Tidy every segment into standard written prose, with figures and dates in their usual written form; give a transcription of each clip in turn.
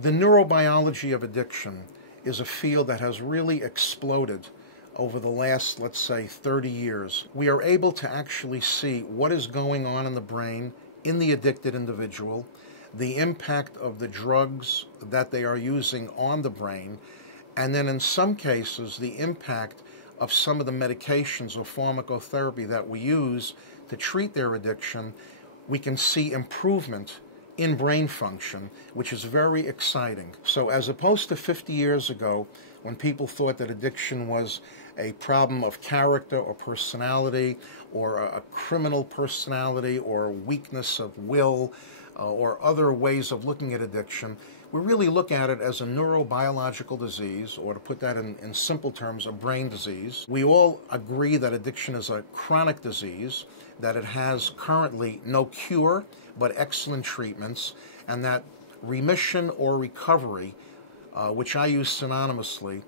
The neurobiology of addiction is a field that has really exploded over the last, let's say, 30 years. We are able to actually see what is going on in the brain in the addicted individual, the impact of the drugs that they are using on the brain, and then in some cases, the impact of some of the medications or pharmacotherapy that we use to treat their addiction. We can see improvement in brain function, which is very exciting. So as opposed to 50 years ago, when people thought that addiction was a problem of character or personality, or a criminal personality, or weakness of will, or other ways of looking at addiction, we really look at it as a neurobiological disease, or to put that in simple terms, a brain disease. We all agree that addiction is a chronic disease, that it has currently no cure but excellent treatments, and that remission or recovery, which I use synonymously,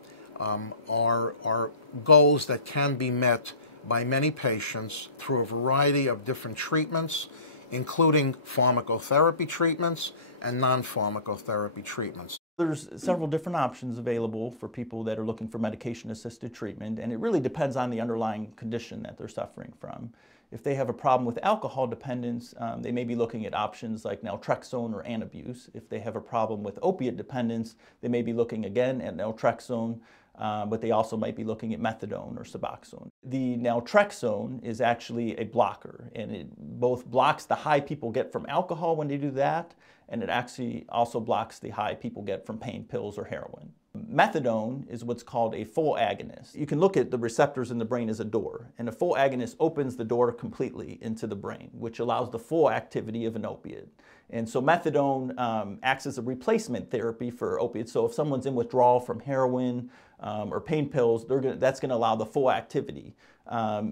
are goals that can be met by many patients through a variety of different treatments, including pharmacotherapy treatments and non-pharmacotherapy treatments. There's several different options available for people that are looking for medication-assisted treatment, and it really depends on the underlying condition that they're suffering from. If they have a problem with alcohol dependence, they may be looking at options like naltrexone or antabuse. If they have a problem with opiate dependence, they may be looking again at naltrexone, but they also might be looking at methadone or Suboxone. The naltrexone is actually a blocker, and it both blocks the high people get from alcohol when they do that, and it actually also blocks the high people get from pain pills or heroin. Methadone is what's called a full agonist. You can look at the receptors in the brain as a door, and a full agonist opens the door completely into the brain, which allows the full activity of an opiate. And so methadone acts as a replacement therapy for opiates. So if someone's in withdrawal from heroin or pain pills, that's going to allow the full activity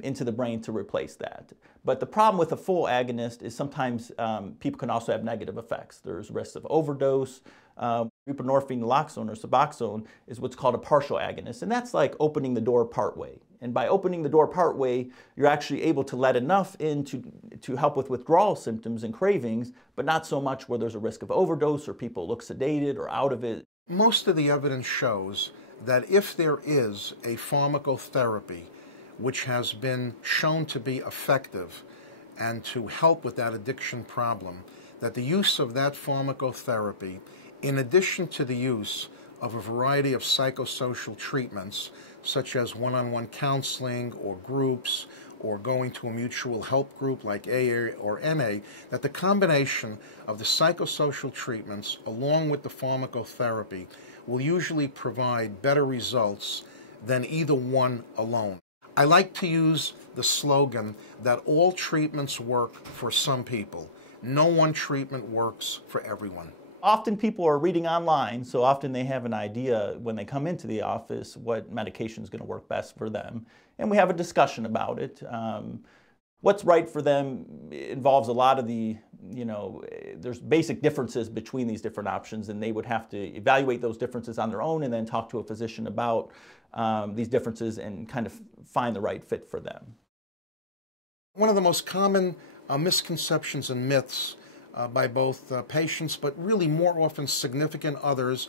into the brain to replace that. But the problem with a full agonist is sometimes people can also have negative effects. There's risks of overdose. Buprenorphine, naloxone, or Suboxone is what's called a partial agonist, and that's like opening the door partway. And by opening the door partway, you're actually able to let enough in to help with withdrawal symptoms and cravings, but not so much where there's a risk of overdose or people look sedated or out of it. Most of the evidence shows that if there is a pharmacotherapy which has been shown to be effective and to help with that addiction problem, that the use of that pharmacotherapy, in addition to the use of a variety of psychosocial treatments, such as one-on-one counseling or groups, or going to a mutual help group like AA or NA, that the combination of the psychosocial treatments along with the pharmacotherapy will usually provide better results than either one alone. I like to use the slogan that all treatments work for some people. No one treatment works for everyone. Often people are reading online, so often they have an idea when they come into the office what medication is going to work best for them. And we have a discussion about it. What's right for them involves a lot of the, there's basic differences between these different options, and they would have to evaluate those differences on their own and then talk to a physician about these differences and kind of find the right fit for them. One of the most common misconceptions and myths by both patients, but really more often significant others,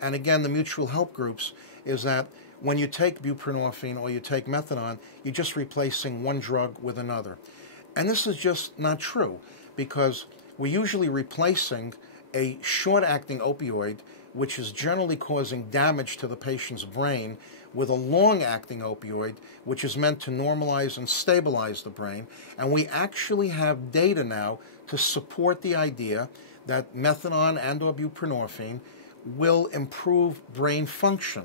and again the mutual help groups, is that when you take buprenorphine or you take methadone, you're just replacing one drug with another. And this is just not true, because we're usually replacing a short-acting opioid, which is generally causing damage to the patient's brain, with a long-acting opioid, which is meant to normalize and stabilize the brain. And we actually have data now to support the idea that methadone and or buprenorphine will improve brain function.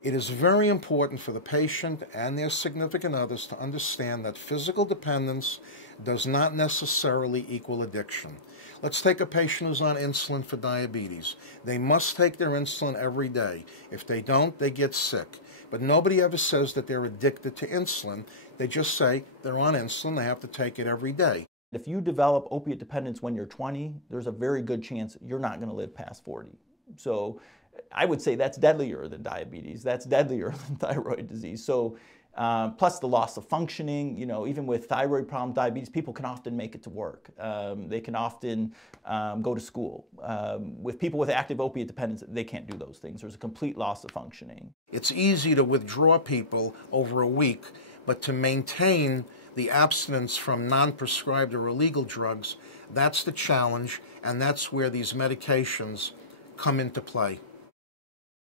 It is very important for the patient and their significant others to understand that physical dependence does not necessarily equal addiction. Let's take a patient who's on insulin for diabetes. They must take their insulin every day. If they don't, they get sick. But nobody ever says that they're addicted to insulin. They just say they're on insulin, they have to take it every day. If you develop opiate dependence when you're 20, there's a very good chance you're not going to live past 40. So I would say that's deadlier than diabetes. That's deadlier than thyroid disease. So plus the loss of functioning. You know, even with thyroid problems, diabetes, people can often make it to work. They can often go to school. With people with active opiate dependence, they can't do those things. There's a complete loss of functioning. It's easy to withdraw people over a week, but to maintain the abstinence from non-prescribed or illegal drugs, that's the challenge, and that's where these medications come into play.